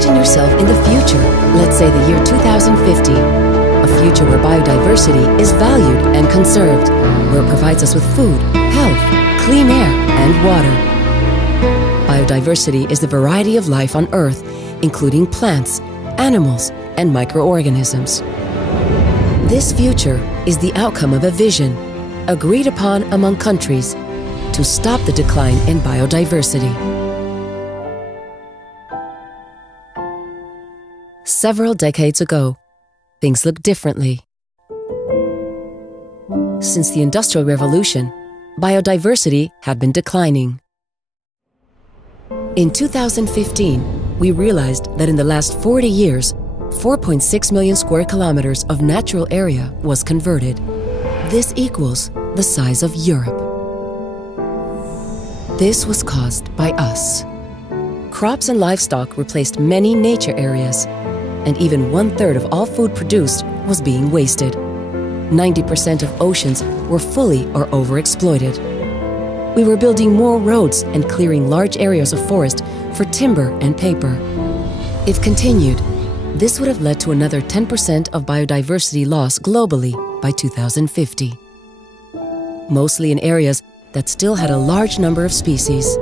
Imagine yourself in the future, let's say the year 2050. A future where biodiversity is valued and conserved, where it provides us with food, health, clean air, and water. Biodiversity is the variety of life on Earth, including plants, animals, and microorganisms. This future is the outcome of a vision, agreed upon among countries, to stop the decline in biodiversity. Several decades ago, things looked differently. Since the Industrial Revolution, biodiversity had been declining. In 2015, we realized that in the last 40 years, 4.6 million square kilometers of natural area was converted. This equals the size of Europe. This was caused by us. Crops and livestock replaced many nature areas, and even 1/3 of all food produced was being wasted. 90% of oceans were fully or overexploited. We were building more roads and clearing large areas of forest for timber and paper. If continued, this would have led to another 10% of biodiversity loss globally by 2050. Mostly in areas that still had a large number of species.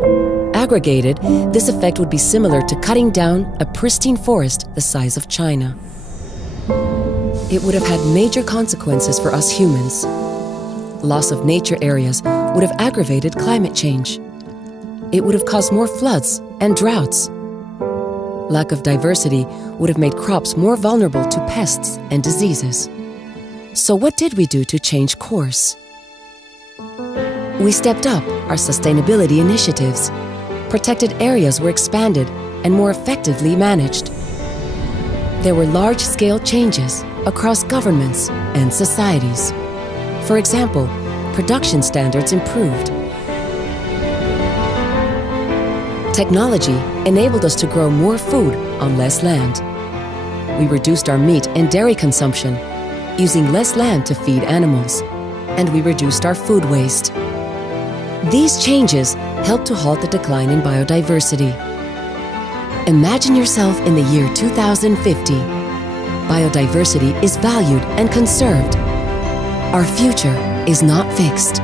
Aggregated, this effect would be similar to cutting down a pristine forest the size of China. It would have had major consequences for us humans. Loss of nature areas would have aggravated climate change. It would have caused more floods and droughts. Lack of diversity would have made crops more vulnerable to pests and diseases. So what did we do to change course? We stepped up our sustainability initiatives. Protected areas were expanded and more effectively managed. There were large-scale changes across governments and societies. For example, production standards improved. Technology enabled us to grow more food on less land. We reduced our meat and dairy consumption, using less land to feed animals, and we reduced our food waste. These changes helped to halt the decline in biodiversity. Imagine yourself in the year 2050. Biodiversity is valued and conserved. Our future is not fixed.